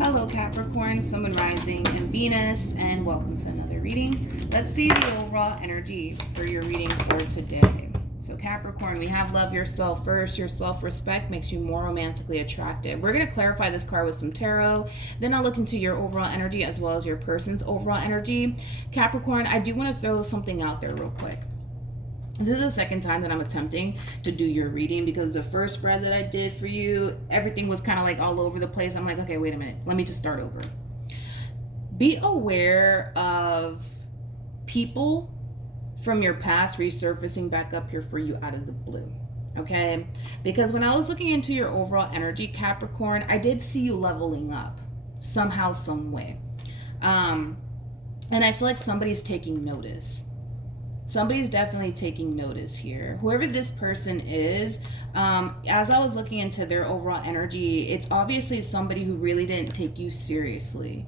Hello Capricorn, Sun, Moon, Rising, and Venus, and welcome to another reading. Let's see the overall energy for your reading for today. So Capricorn, we have love yourself first. Your self-respect makes you more romantically attractive. We're going to clarify this card with some tarot. Then I'll look into your overall energy as well as your person's overall energy. Capricorn, I do want to throw something out there real quick. This is the second time that I'm attempting to do your reading because the first spread that I did for you, everything was kind of like all over the place. I'm like, okay, wait a minute. Let me just start over. Be aware of people from your past resurfacing back up here for you out of the blue. Okay? Because when I was looking into your overall energy, Capricorn, I did see you leveling up somehow, some way. And I feel like somebody's taking notice. Somebody's definitely taking notice here. Whoever this person is, as I was looking into their overall energy, it's obviously somebody who really didn't take you seriously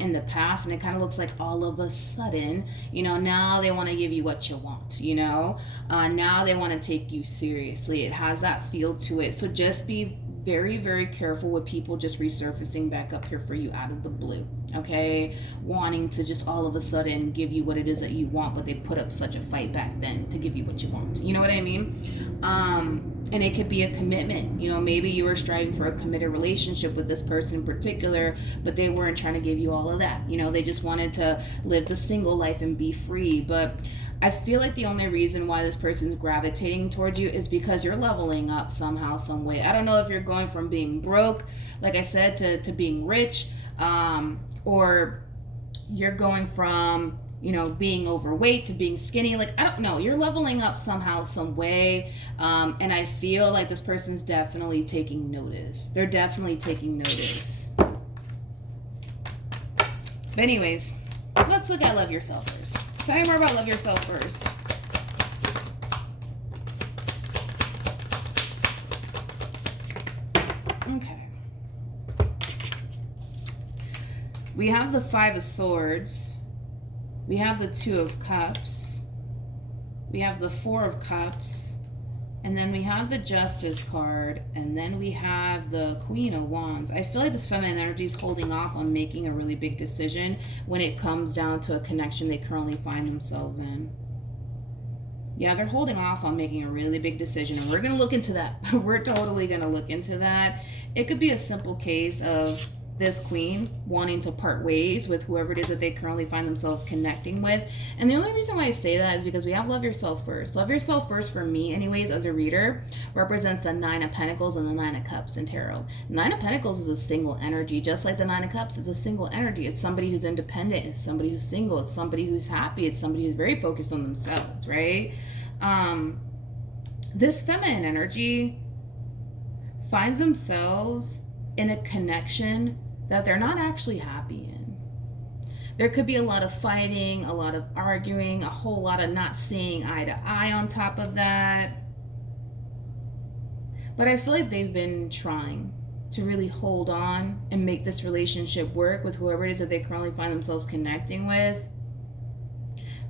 in the past. And it kind of looks like all of a sudden, now they want to give you what you want, now they want to take you seriously. It has that feel to it. So just be very, very careful with people just resurfacing back up here for you out of the blue, okay? Wanting to just all of a sudden give you what it is that you want, but they put up such a fight back then to give you what you want. You know what I mean? And it could be a commitment. Maybe you were striving for a committed relationship with this person in particular, but they weren't trying to give you all of that. They just wanted to live the single life and be free. But I feel like the only reason why this person's gravitating towards you is because you're leveling up somehow, some way. I don't know if you're going from being broke, like I said, to being rich, or you're going from, being overweight to being skinny. Like, I don't know. You're leveling up somehow, some way. And I feel like this person's definitely taking notice. They're definitely taking notice. But anyways, let's look at love yourself first. Tell me more about love yourself first. Okay. We have the Five of Swords. We have the Two of Cups. We have the Four of Cups. And then we have the Justice card. And then we have the Queen of Wands. I feel like this feminine energy is holding off on making a really big decision when it comes down to a connection they currently find themselves in. Yeah, they're holding off on making a really big decision. And we're going to look into that. We're totally going to look into that. It could be a simple case of this queen wanting to part ways with whoever it is that they currently find themselves connecting with. And the only reason why I say that is because we have love yourself first. Love yourself first, for me anyways, as a reader, represents the Nine of Pentacles and the Nine of Cups in tarot. Nine of Pentacles is a single energy, just like the Nine of Cups is a single energy. It's somebody who's independent, it's somebody who's single, it's somebody who's happy, it's somebody who's very focused on themselves, right? This feminine energy finds themselves in a connection that they're not actually happy in. There could be a lot of fighting, a lot of arguing, a whole lot of not seeing eye to eye on top of that. But I feel like they've been trying to really hold on and make this relationship work with whoever it is that they currently find themselves connecting with.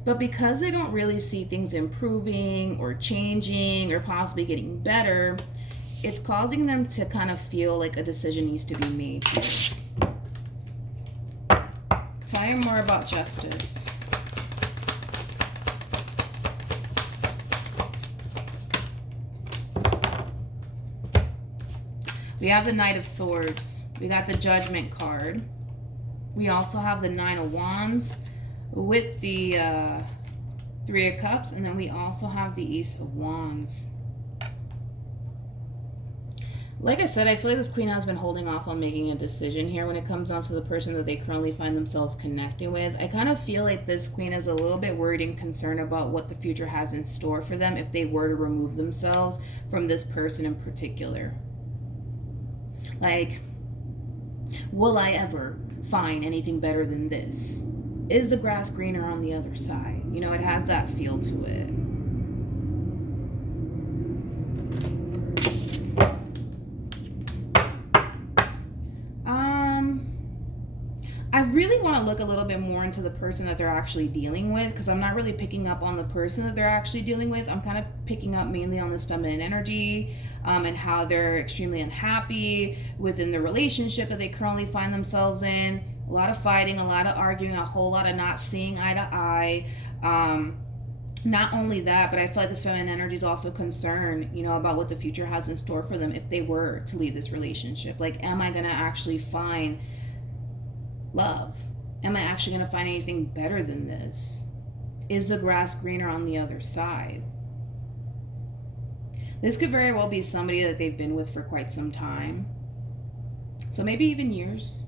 But because they don't really see things improving or changing or possibly getting better, it's causing them to kind of feel like a decision needs to be made here. Tell me more about Justice. We have the Knight of Swords. We got the Judgment card. We also have the Nine of Wands with the Three of Cups. And then we also have the Ace of Wands. Like I said, I feel like this queen has been holding off on making a decision here when it comes down to the person that they currently find themselves connecting with. I kind of feel like this queen is a little bit worried and concerned about what the future has in store for them if they were to remove themselves from this person in particular. Like, will I ever find anything better than this? Is the grass greener on the other side? It has that feel to it. I really want to look a little bit more into the person that they're actually dealing with, because I'm not really picking up on the person that they're actually dealing with. I'm kind of picking up mainly on this feminine energy. and how they're extremely unhappy within the relationship that they currently find themselves in. A lot of fighting, a lot of arguing, a whole lot of not seeing eye to eye. Not only that, but I feel like this feminine energy is also concerned, about what the future has in store for them if they were to leave this relationship. Like, am I going to actually find love? Am I actually going to find anything better than this? Is the grass greener on the other side? This could very well be somebody that they've been with for quite some time. So maybe even years.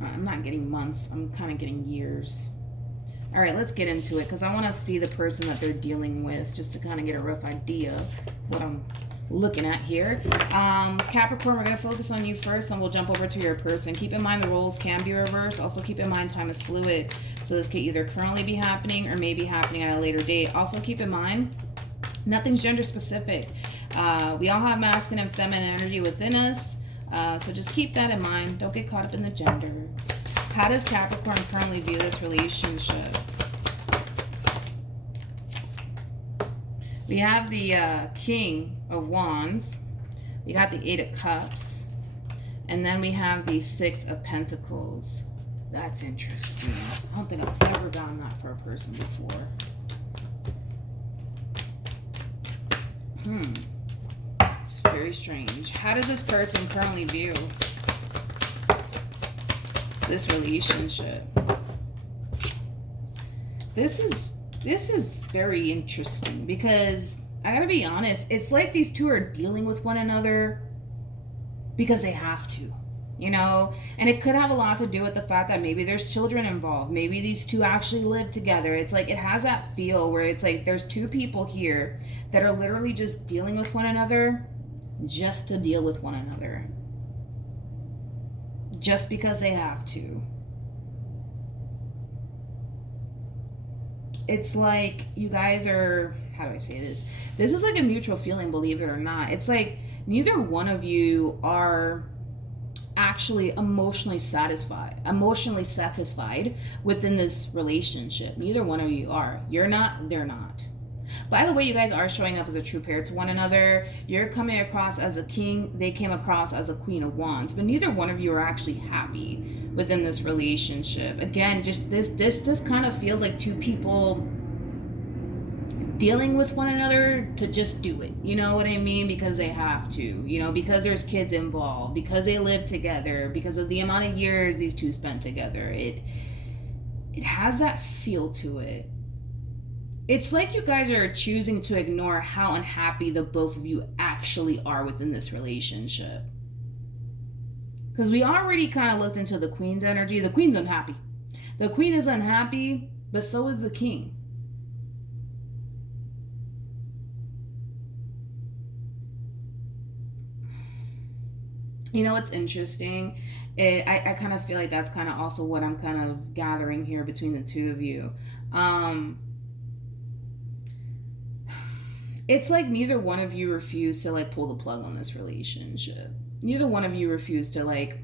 I'm not getting months. I'm kind of getting years. All right, let's get into it because I want to see the person that they're dealing with just to kind of get a rough idea what I'm looking at here. Capricorn, we're going to focus on you first and we'll jump over to your person. Keep in mind the roles can be reversed. Also keep in mind time is fluid. So this could either currently be happening or may be happening at a later date. Also keep in mind nothing's gender specific. We all have masculine and feminine energy within us. So just keep that in mind. Don't get caught up in the gender. How does Capricorn currently view this relationship? We have the King of Wands. We got the 8 of Cups. And then we have the 6 of Pentacles. That's interesting. I don't think I've ever gotten that for a person before. It's very strange. How does this person currently view this relationship? This is very interesting because I gotta be honest, it's like these two are dealing with one another because they have to, and it could have a lot to do with the fact that maybe there's children involved. Maybe these two actually live together. It's like it has that feel where it's like there's two people here that are literally just dealing with one another just to deal with one another. Just because they have to. It's like you guys are, how do I say this? This is like a mutual feeling, believe it or not. It's like neither one of you are actually emotionally satisfied within this relationship. Neither one of you are. You're not, they're not. By the way, you guys are showing up as a true pair to one another. You're coming across as a king. They came across as a Queen of Wands. But neither one of you are actually happy within this relationship. Again, just this kind of feels like two people dealing with one another to just do it. You know what I mean? Because they have to. Because there's kids involved. Because they live together. Because of the amount of years these two spent together. It has that feel to it. It's like you guys are choosing to ignore how unhappy the both of you actually are within this relationship. Because we already kind of looked into the Queen's energy. The Queen's unhappy. The Queen is unhappy, but so is the King. What's interesting? I kind of feel like that's kind of also what I'm kind of gathering here between the two of you. It's like neither one of you refused to pull the plug on this relationship. Neither one of you refused to I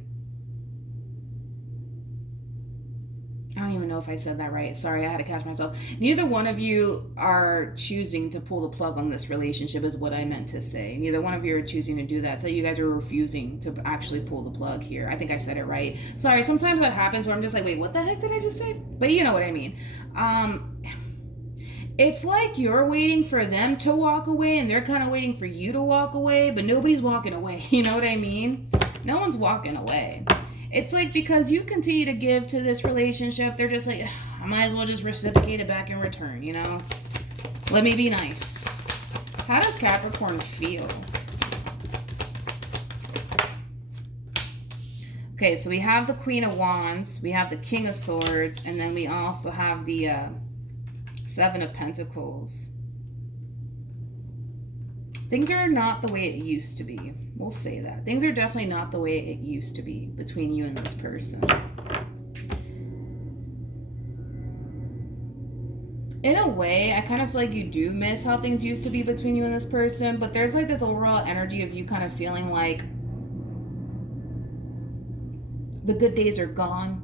don't even know if I said that right. Sorry, I had to catch myself. Neither one of you are choosing to pull the plug on this relationship is what I meant to say. Neither one of you are choosing to do that. So you guys are refusing to actually pull the plug here. I think I said it right. Sorry, sometimes that happens where I'm just like, wait, what the heck did I just say? But you know what I mean. It's like you're waiting for them to walk away and they're kind of waiting for you to walk away, but nobody's walking away. You know what I mean? No one's walking away. It's like because you continue to give to this relationship, they're just like, I might as well just reciprocate it back in return, Let me be nice. How does Capricorn feel? Okay, so we have the Queen of Wands, we have the King of Swords, and then we also have the 7 of Pentacles. Things are not the way it used to be. We'll say that. Things are definitely not the way it used to be between you and this person. In a way, I kind of feel like you do miss how things used to be between you and this person, but there's this overall energy of you kind of feeling like the good days are gone.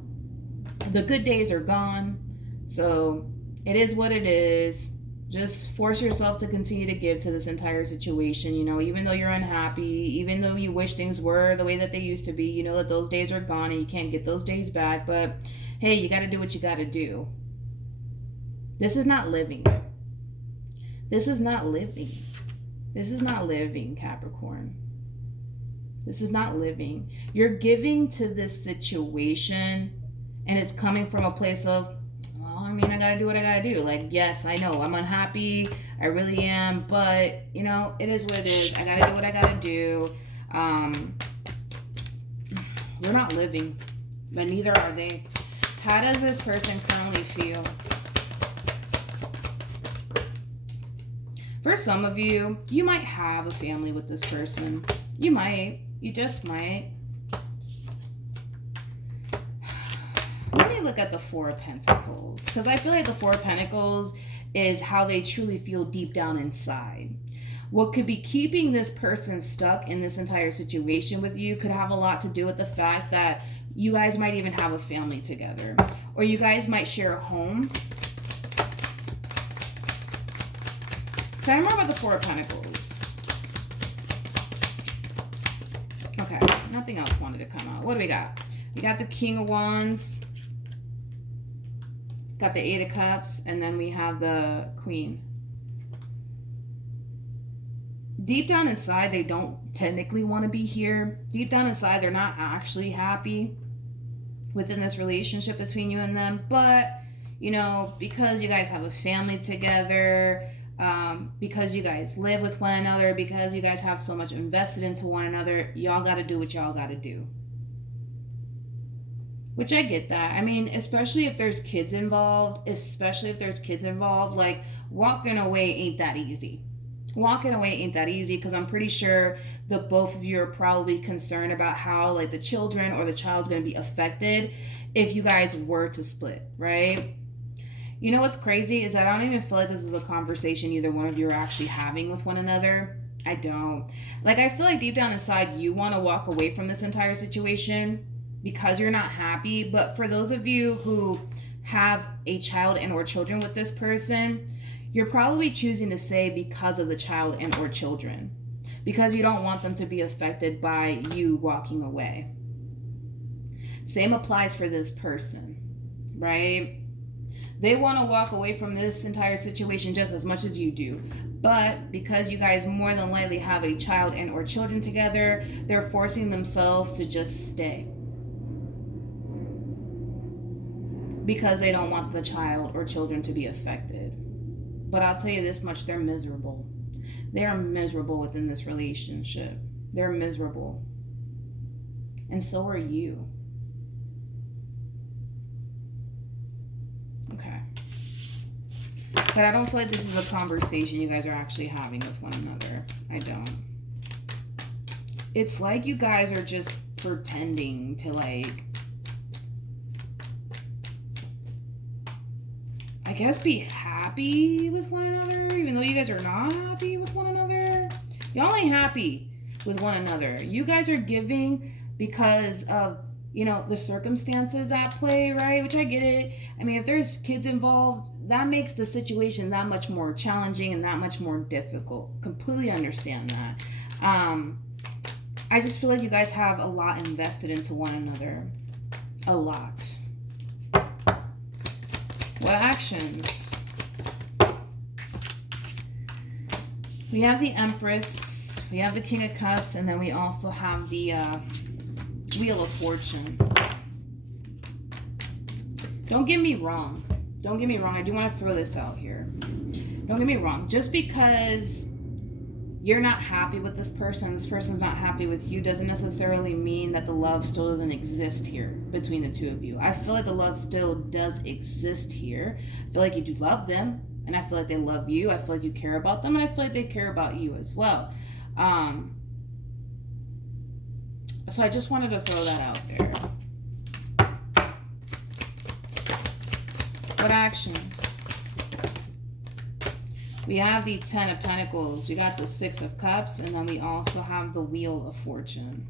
The good days are gone. So it is what it is. Just force yourself to continue to give to this entire situation. You know, even though you're unhappy, even though you wish things were the way that they used to be, you know that those days are gone and you can't get those days back. But hey, you got to do what you got to do. This is not living. This is not living. This is not living, Capricorn. This is not living. You're giving to this situation, and it's coming from a place of, I mean, I gotta do what I gotta do. Like, yes, I know I'm unhappy. I really am. But, you know, it is what it is. I gotta do what I gotta do. You're not living, but neither are they. How does this person currently feel? For some of you, you might have a family with this person. You might. You just might. Let me look at the Four of Pentacles, because I feel like the Four of Pentacles is how they truly feel deep down inside. What could be keeping this person stuck in this entire situation with you could have a lot to do with the fact that you guys might even have a family together, or you guys might share a home. Tell me more about the Four of Pentacles. Okay, nothing else wanted to come out. What do we got? We got the King of Wands. Got the Eight of Cups, and then we have the Queen. Deep down inside, they don't technically want to be here. Deep down inside, they're not actually happy within this relationship between you and them. But, you know, because you guys have a family together, because you guys live with one another, because you guys have so much invested into one another, y'all got to do what y'all got to do. Which I get that. I mean, especially if there's kids involved, like, walking away ain't that easy. Walking away ain't that easy, because I'm pretty sure the both of you are probably concerned about how, like, the children or the child's going to be affected if you guys were to split, right? You know what's crazy is that I don't even feel like this is a conversation either one of you are actually having with one another. I don't. Like, I feel like deep down inside you want to walk away from this entire situation because you're not happy. But for those of you who have a child and or children with this person, you're probably choosing to say because of the child and or children, because you don't want them to be affected by you walking away. Same applies for this person, right? They want to walk away from this entire situation just as much as you do. But because you guys more than likely have a child and or children together, they're forcing themselves to just stay, because they don't want the child or children to be affected. But I'll tell you this much, they're miserable. They are miserable within this relationship. They're miserable. And so are you. Okay. But I don't feel like this is a conversation you guys are actually having with one another. I don't. It's like you guys are just pretending to, like, I guess, be happy with one another, even though you guys are not happy with one another. Y'all ain't happy with one another. You guys are giving because of, you know, the circumstances at play, right? Which I get it. I mean, if there's kids involved, that makes the situation that much more challenging and that much more difficult. Completely understand that. I just feel like you guys have a lot invested into one another. A lot. What actions? We have the Empress, we have the King of Cups, and then we also have the Wheel of Fortune. Don't get me wrong. Don't get me wrong. I do want to throw this out here. Don't get me wrong. Just because you're not happy with this person's not happy with you, doesn't necessarily mean that the love still doesn't exist here between the two of you. I feel like the love still does exist here. I feel like you do love them, and I feel like they love you. I feel like you care about them, and I feel like they care about you as well. So I just wanted to throw that out there. What actions? We have the Ten of Pentacles, we got the Six of Cups, and then we also have the Wheel of Fortune.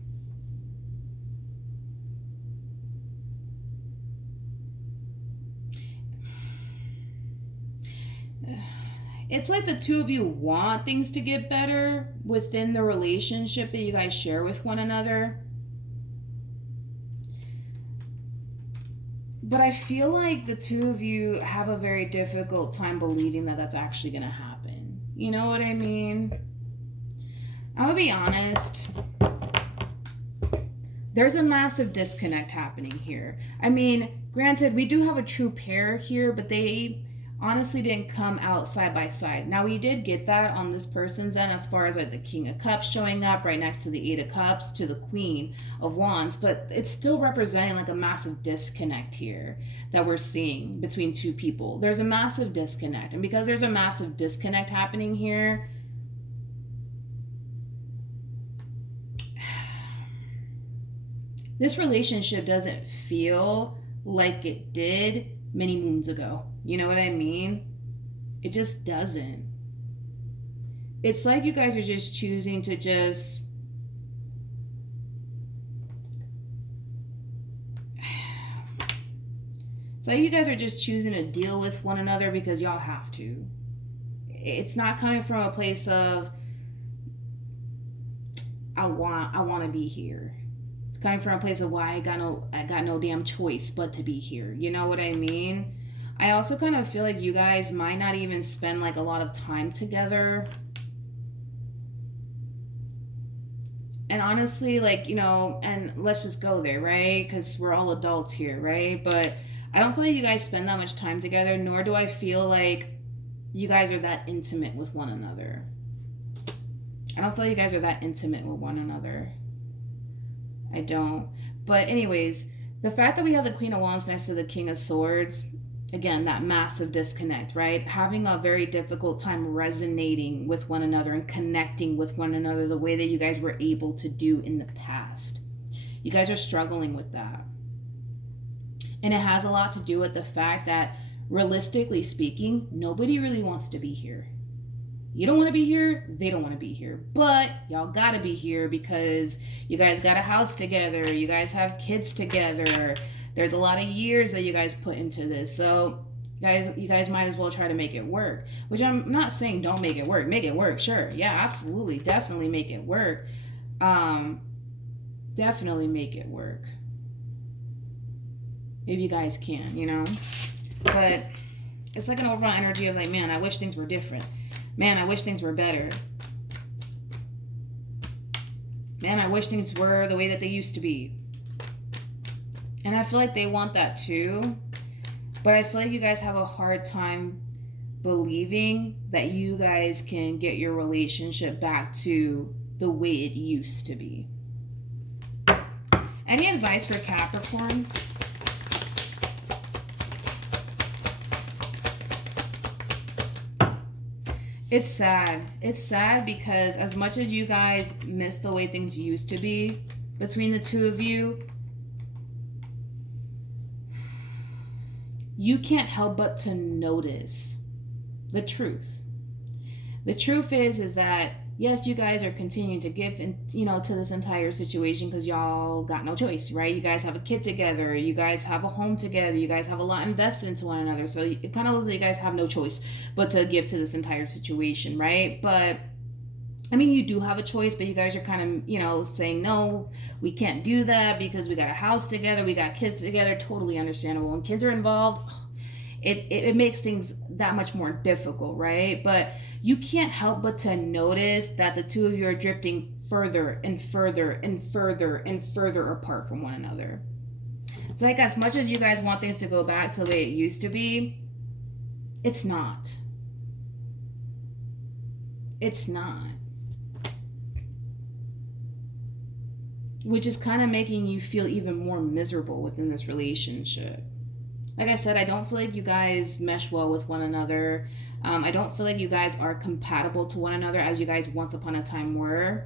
It's like the two of you want things to get better within the relationship that you guys share with one another. But I feel like the two of you have a very difficult time believing that that's actually going to happen. You know what I mean? I'm going to be honest. There's a massive disconnect happening here. I mean, granted, we do have a true pair here, but they honestly didn't come out side by side. Now, we did get that on this person's end as far as like the King of Cups showing up right next to the Eight of Cups to the Queen of Wands, but it's still representing like a massive disconnect here that we're seeing between two people. There's a massive disconnect, and because there's a massive disconnect happening here, this relationship doesn't feel like it did many moons ago. You know what I mean? It just doesn't. It's like you guys are just choosing to just... It's like you guys are just choosing to deal with one another because y'all have to. It's not coming from a place of, I want to be here. Coming from a place of why I got no damn choice but to be here. You know what I mean? I also kind of feel like you guys might not even spend like a lot of time together. And honestly, like, you know, and let's just go there, right? Because we're all adults here, right? But I don't feel like you guys spend that much time together, nor do I feel like you guys are that intimate with one another. I don't feel like you guys are that intimate with one another. I don't. But anyways, the fact that we have the Queen of Wands next to the King of Swords, again, that massive disconnect, right? Having a very difficult time resonating with one another and connecting with one another the way that you guys were able to do in the past. You guys are struggling with that. And it has a lot to do with the fact that, realistically speaking, nobody really wants to be here. You don't want to be here, they don't want to be here. But y'all got to be here because you guys got a house together, you guys have kids together. There's a lot of years that you guys put into this. So you guys might as well try to make it work. Which I'm not saying don't make it work. Make it work, sure. Yeah, absolutely. Definitely make it work. Definitely make it work. If you guys can, you know. But it's like an overall energy of like, man, I wish things were different. Man, I wish things were better. Man, I wish things were the way that they used to be. And I feel like they want that too. But I feel like you guys have a hard time believing that you guys can get your relationship back to the way it used to be. Any advice for Capricorn? It's sad. It's sad because as much as you guys miss the way things used to be between the two of you, you can't help but to notice the truth. The truth is that, yes, you guys are continuing to give, to this entire situation because y'all got no choice, right? You guys have a kid together. You guys have a home together. You guys have a lot invested into one another. So it kind of looks like you guys have no choice but to give to this entire situation, right? But I mean, you do have a choice, but you guys are kind of, saying, no, we can't do that because we got a house together. We got kids together. Totally understandable. When kids are involved, it makes things that much more difficult, right? But you can't help but to notice that the two of you are drifting further and further and further and further apart from one another. It's like as much as you guys want things to go back to the way it used to be, it's not. It's not. Which is kind of making you feel even more miserable within this relationship. Like I said, I don't feel like you guys mesh well with one another. I don't feel like you guys are compatible to one another as you guys once upon a time were.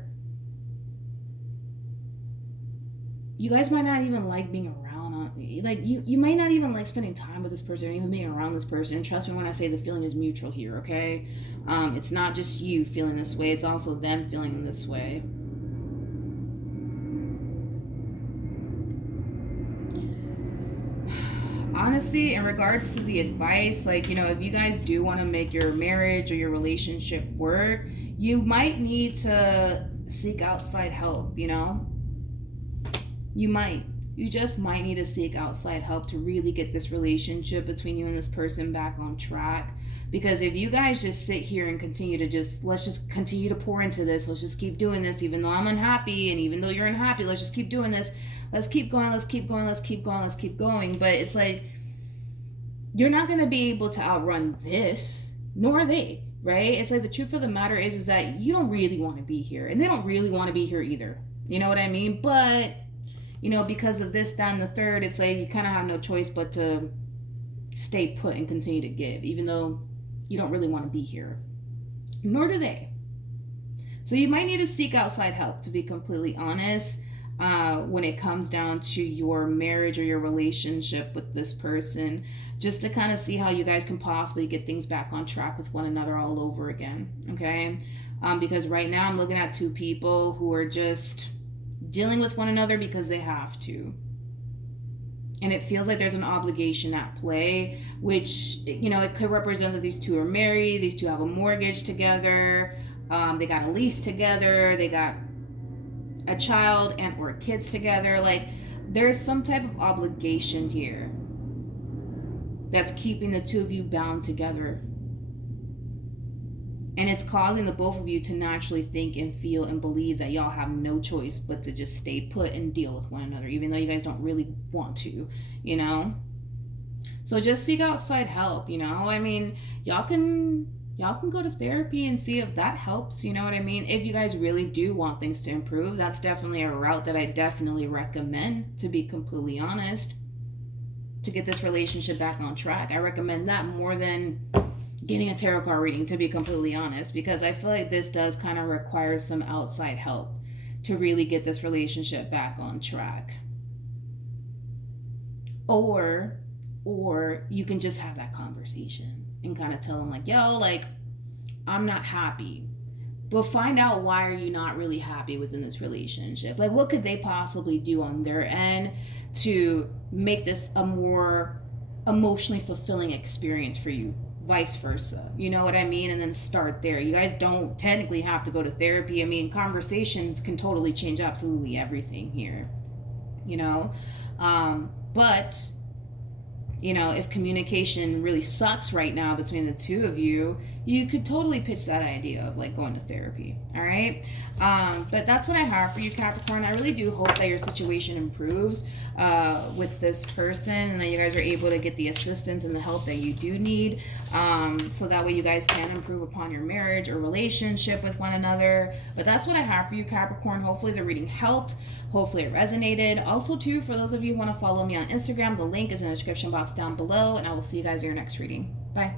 You guys might not even like being around. You might not even like spending time with this person or even being around this person. And trust me when I say the feeling is mutual here, okay? It's not just you feeling this way. It's also them feeling this way. honestly, in regards to the advice, like, if you guys do want to make your marriage or your relationship work, you might need to seek outside help, You might. You just might need to seek outside help to really get this relationship between you and this person back on track. Because if you guys just sit here and continue to let's just continue to pour into this, let's just keep doing this, even though I'm unhappy, and even though you're unhappy, let's just keep doing this, let's keep going, let's keep going, let's keep going, let's keep going. But it's like, you're not going to be able to outrun this, nor are they, right? It's like, the truth of the matter is that you don't really want to be here, and they don't really want to be here either. You know what I mean? But because of this, that, and the third, it's like you kind of have no choice but to stay put and continue to give, even though you don't really want to be here. Nor do they. So you might need to seek outside help, to be completely honest, when it comes down to your marriage or your relationship with this person, just to kind of see how you guys can possibly get things back on track with one another all over again, okay? Because right now I'm looking at two people who are just dealing with one another because they have to. And it feels like there's an obligation at play, which, it could represent that these two are married, these two have a mortgage together, they got a lease together, they got a child and or kids together. Like, there's some type of obligation here that's keeping the two of you bound together. And it's causing the both of you to naturally think and feel and believe that y'all have no choice but to just stay put and deal with one another, even though you guys don't really want to, So just seek outside help, I mean, y'all can go to therapy and see if that helps, you know what I mean? If you guys really do want things to improve, that's definitely a route that I definitely recommend, to be completely honest, to get this relationship back on track. I recommend that more than getting a tarot card reading, to be completely honest, because I feel like this does kind of require some outside help to really get this relationship back on track. Or you can just have that conversation and kind of tell them, like, yo, like, I'm not happy. But find out, why are you not really happy within this relationship? Like, what could they possibly do on their end to make this a more emotionally fulfilling experience for you? Vice versa, you know what I mean? And then start there. You guys don't technically have to go to therapy. I mean, conversations can totally change absolutely everything here, but if communication really sucks right now between the two of you, you could totally pitch that idea of, like, going to therapy. All right. But that's what I have for you, Capricorn. I really do hope that your situation improves with this person, and that you guys are able to get the assistance and the help that you do need, so that way you guys can improve upon your marriage or relationship with one another. But that's what I have for you, Capricorn. Hopefully the reading helped. Hopefully it resonated. Also, too, for those of you who want to follow me on Instagram, the link is in the description box down below, and I will see you guys in your next reading. Bye.